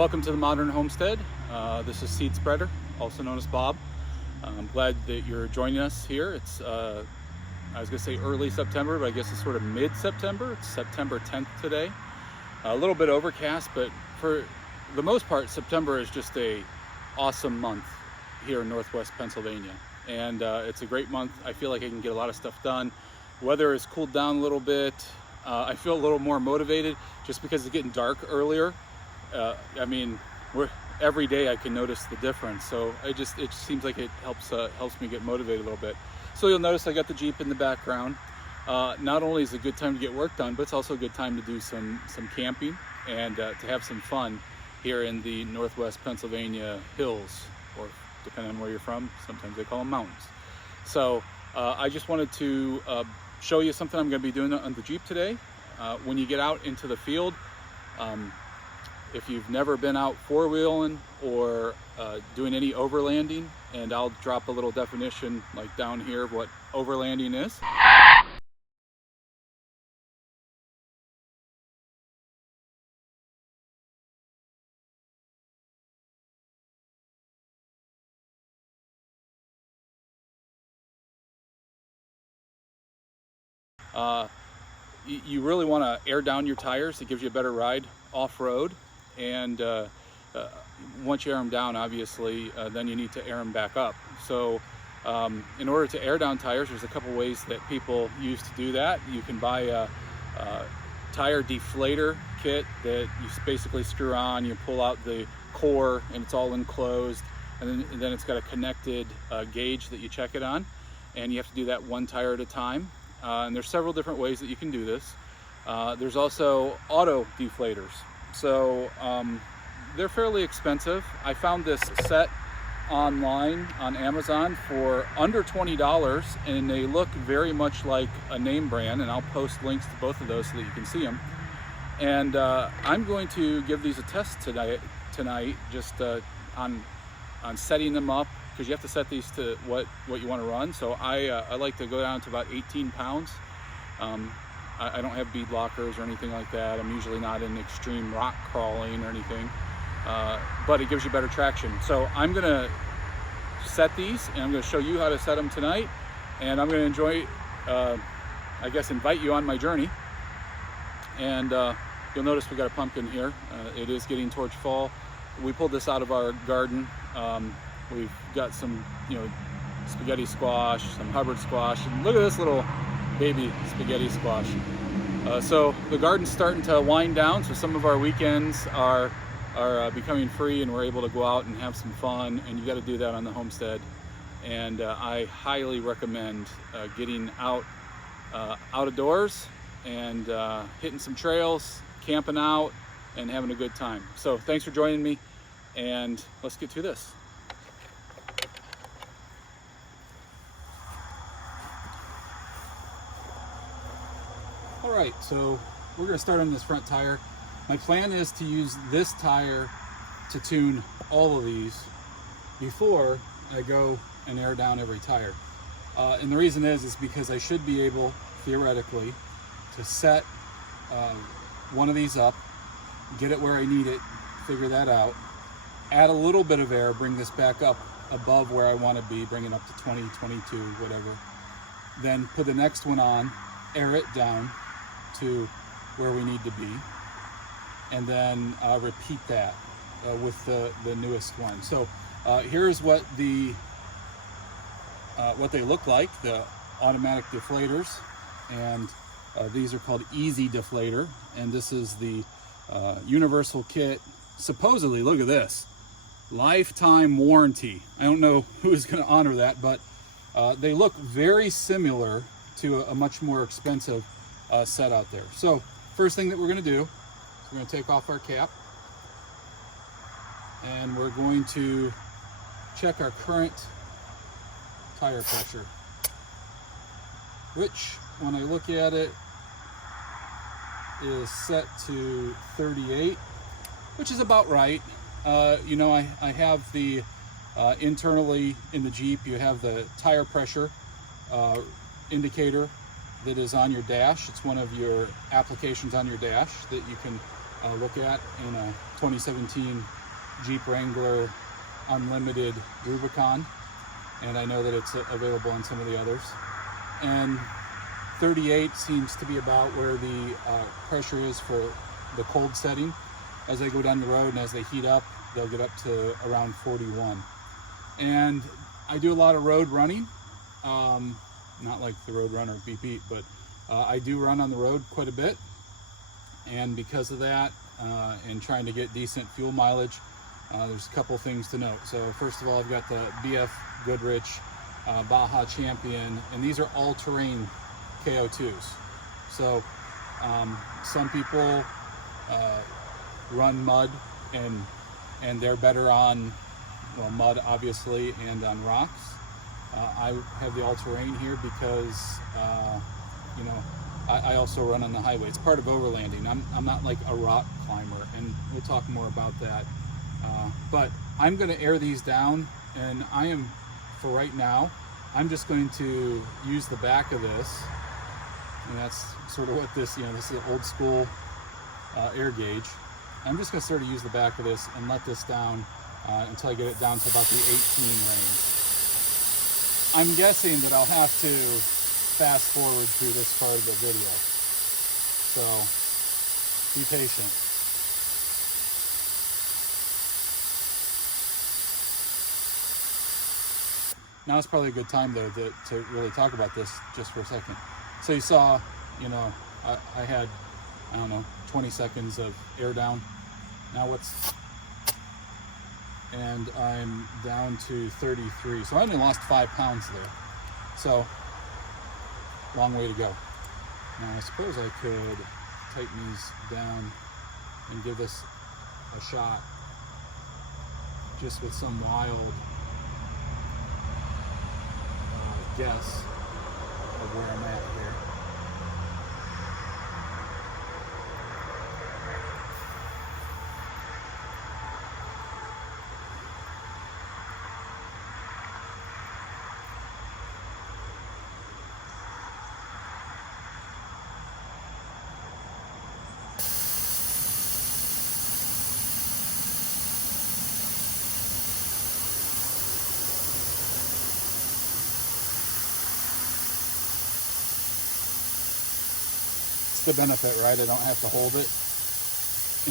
Welcome to the Modern Homestead. This is Seed Spreader, also known as Bob. I'm glad that you're joining us here. It's, I was going to say early September, but I guess it's sort of mid-September. It's September 10th today. A little bit overcast, but for the most part, September is just a awesome month here in Northwest Pennsylvania. And it's a great month. I feel like I can get a lot of stuff done. Weather has cooled down a little bit. I feel a little more motivated just because it's getting dark earlier. I mean, every day I can notice the difference. So it just seems like it helps me get motivated a little bit. So you'll notice I got the Jeep in the background. Not only is it a good time to get work done, but it's also a good time to do some camping and to have some fun here in the Northwest Pennsylvania hills, or depending on where you're from, sometimes they call them mountains. So I just wanted to show you something I'm going to be doing on the Jeep today. When you get out into the field, if you've never been out four-wheeling or doing any overlanding, and I'll drop a little definition like down here of what overlanding is. You really want to air down your tires. It gives you a better ride off-road. And once you air them down, obviously, then you need to air them back up. So in order to air down tires, there's a couple ways that people use to do that. You can buy a tire deflator kit that you basically screw on, you pull out the core, and it's all enclosed. And then it's got a connected gauge that you check it on. And you have to do that one tire at a time. And there's several different ways that you can do this. There's also auto deflators. So they're fairly expensive. I found this set online on Amazon for under $20, and they look very much like a name brand, and I'll post links to both of those so that you can see them. And I'm going to give these a test tonight just on setting them up, because you have to set these to what you want to run. So I like to go down to about 18 pounds. I don't have bead lockers or anything like that. I'm usually not in extreme rock crawling or anything, but it gives you better traction. So I'm gonna set these, and I'm gonna show you how to set them tonight, and I'm gonna enjoy, I guess, invite you on my journey. And you'll notice we got a pumpkin here. It is getting towards fall. We pulled this out of our garden. We've got some, spaghetti squash, some Hubbard squash, and look at this little baby spaghetti squash. So the garden's starting to wind down, so some of our weekends are becoming free, and we're able to go out and have some fun, and you got to do that on the homestead. And I highly recommend getting out of doors and hitting some trails, camping out, and having a good time. So thanks for joining me, and let's get to this. All right, so we're going to start on this front tire. My plan is to use this tire to tune all of these before I go and air down every tire. And the reason is because I should be able, theoretically, to set one of these up, get it where I need it, figure that out, add a little bit of air, bring this back up above where I want to be, bring it up to 20, 22, whatever. Then put the next one on, air it down to where we need to be, and then repeat that with the newest one. So here's what they look like, the automatic deflators, and these are called EZDeflator, and this is the universal kit. Supposedly, look at this, lifetime warranty. I don't know who's going to honor that, but they look very similar to a much more expensive set out there. So first thing that we're going to do is we're going to take off our cap, and we're going to check our current tire pressure, which when I look at it is set to 38, which is about right. I have the internally in the Jeep, you have the tire pressure indicator that is on your dash. It's one of your applications on your dash that you can look at in a 2017 Jeep Wrangler Unlimited Rubicon, and I know that it's available on some of the others. And 38 seems to be about where the pressure is for the cold setting. As they go down the road and as they heat up, they'll get up to around 41. And I do a lot of road running, not like the Road Runner beep beep, but I do run on the road quite a bit. And because of that, and trying to get decent fuel mileage, there's a couple things to note. So first of all, I've got the BF Goodrich Baja Champion, and these are all-terrain KO2s. So some people run mud, and they're better on, well, mud obviously, and on rocks. I have the all-terrain here because you know, I also run on the highway. It's part of overlanding. I'm not like a rock climber, and we'll talk more about that. But I'm going to air these down, and I am, for right now, I'm just going to use the back of this, and that's sort of what this, you know, this is an old school air gauge. I'm just going to sort of use the back of this and let this down until I get it down to about the 18 range. I'm guessing that I'll have to fast forward through this part of the video, so be patient. Now is probably a good time though to really talk about this just for a second. So you saw, you know, I had, I don't know, 20 seconds of air down. Now and I'm down to 33. So I only lost 5 pounds there. So long way to go. Now I suppose I could tighten these down and give this a shot just with some wild guess of where I'm at here. The benefit, right? I don't have to hold it,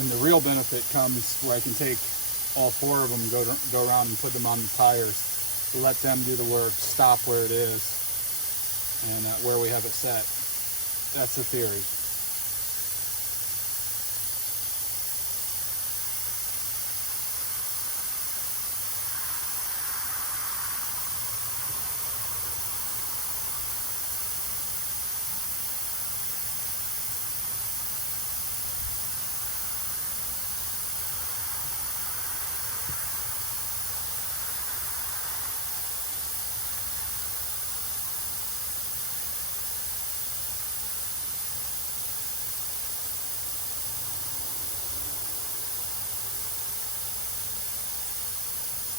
and the real benefit comes where I can take all 4 of them, go around and put them on the tires, let them do the work, stop where it is, and where we have it set. That's the theory.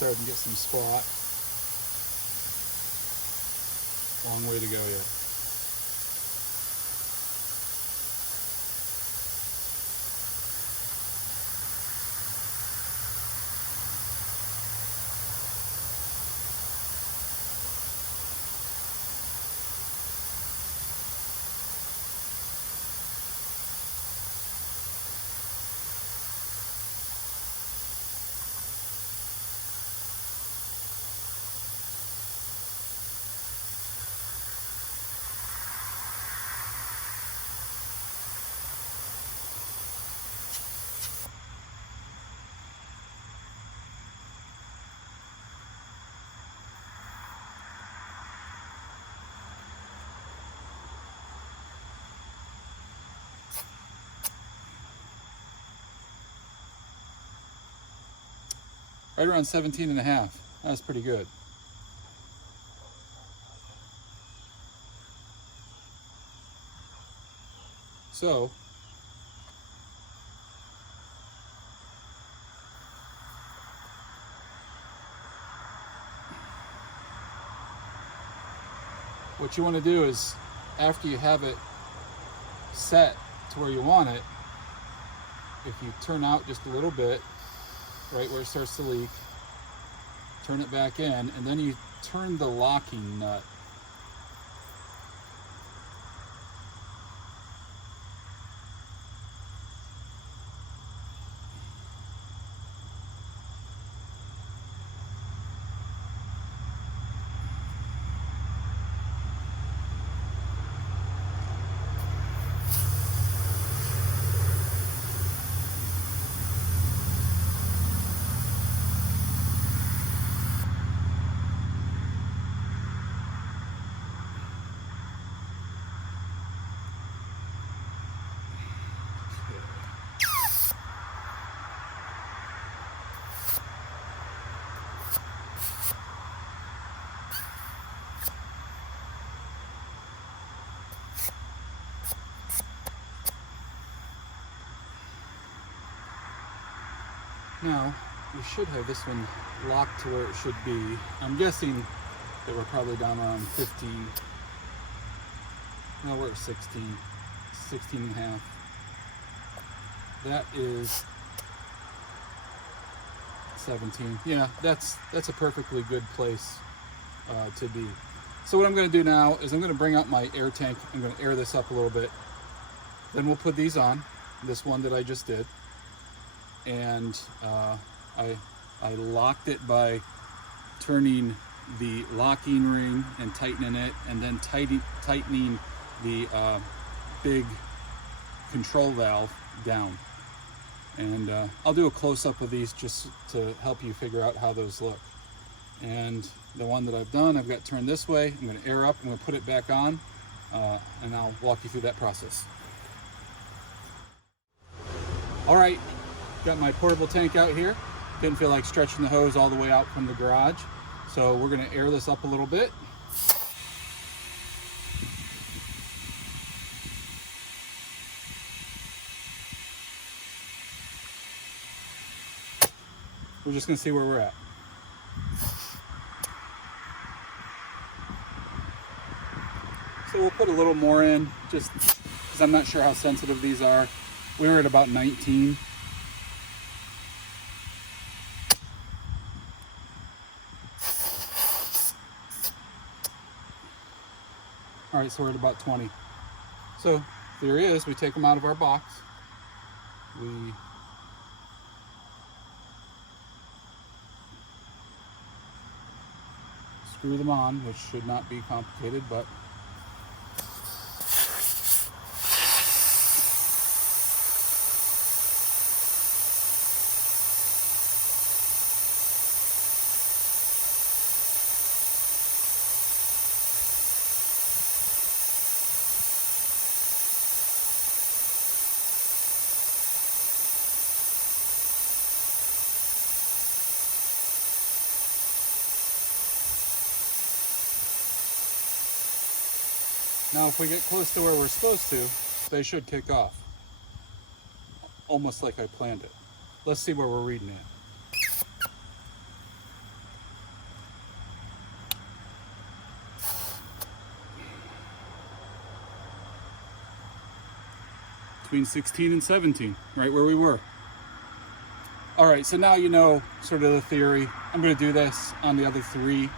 Starting to get some squat. Long way to go yet. Right around 17.5. That's pretty good. So what you want to do is, after you have it set to where you want it, if you turn out just a little bit, right where it starts to leak, turn it back in, and then you turn the locking nut. Now, we should have this one locked to where it should be. I'm guessing that we're probably down around 15. No, we're at 16, 16 and a half. That is 17. Yeah, that's a perfectly good place to be. So what I'm going to do now is I'm going to bring out my air tank. I'm going to air this up a little bit. Then we'll put these on, this one that I just did. And I locked it by turning the locking ring and tightening it, and then tightening the big control valve down. And I'll do a close-up of these just to help you figure out how those look. And the one that I've done, I've got turned this way. I'm going to air up, I'm going to put it back on, and I'll walk you through that process. All right. Got my portable tank out here. Didn't feel like stretching the hose all the way out from the garage. So we're gonna air this up a little bit. We're just gonna see where we're at. So we'll put a little more in, just because I'm not sure how sensitive these are. We were at about 19. All right, so we're at about 20. So theory is we take them out of our box. We screw them on, which should not be complicated, but now if we get close to where we're supposed to, they should kick off. Almost like I planned it. Let's see where we're reading at. Between 16 and 17, right where we were. All right, so now you know sort of the theory. I'm gonna do this on the other three,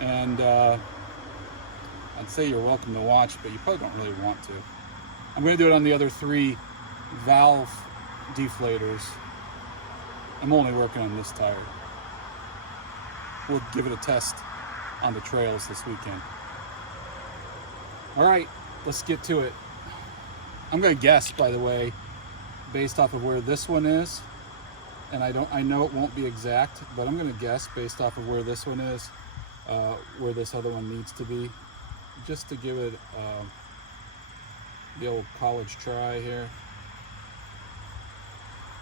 and I'd say you're welcome to watch, but you probably don't really want to. I'm going to do it on the other three valve deflators. I'm only working on this tire. We'll give it a test on the trails this weekend. All right, let's get to it. I'm going to guess, by the way, based off of where this one is, and I know it won't be exact, but I'm going to guess based off of where this one is, where this other one needs to be. Just to give it the old college try here.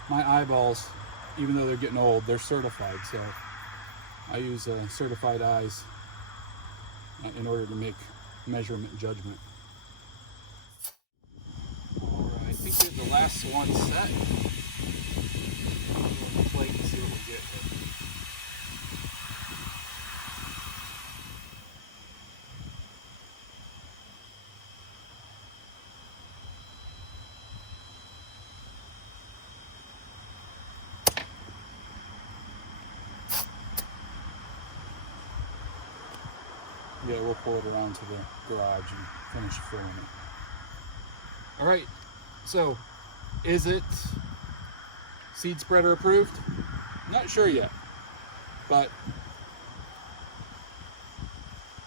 My eyeballs, even though they're getting old, they're certified, so I use certified eyes in order to make measurement judgment. All right, I think we're the last one set. Let's wait and see what we get here. Yeah, we'll pull it around to the garage and finish filling it. All right, so is it seed spreader approved? Not sure yet, but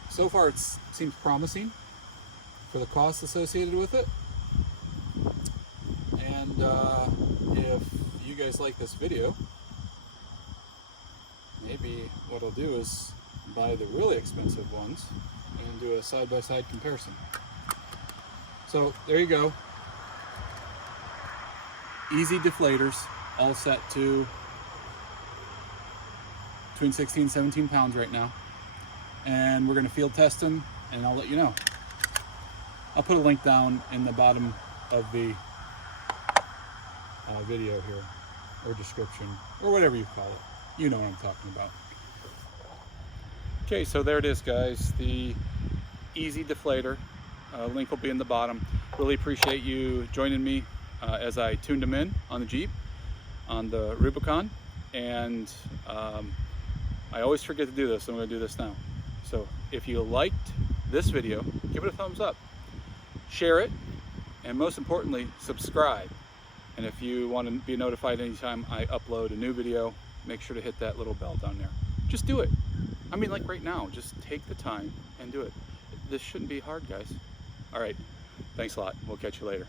so far it seems promising for the costs associated with it. And if you guys like this video, maybe what I'll do is buy the really expensive ones and do a side-by-side comparison. So there you go. EZDeflators, all set to between 16 and 17 pounds right now. And we're gonna field test them and I'll let you know. I'll put a link down in the bottom of the video here, or description, or whatever you call it. You know what I'm talking about. Okay, so there it is, guys. The EZDeflator. Link will be in the bottom. Really appreciate you joining me as I tuned them in on the Jeep, on the Rubicon. And I always forget to do this, so I'm going to do this now. So if you liked this video, give it a thumbs up. Share it, and most importantly, subscribe. And if you want to be notified anytime I upload a new video, make sure to hit that little bell down there. Just do it. I mean, like right now, just take the time and do it. This shouldn't be hard, guys. All right, thanks a lot. We'll catch you later.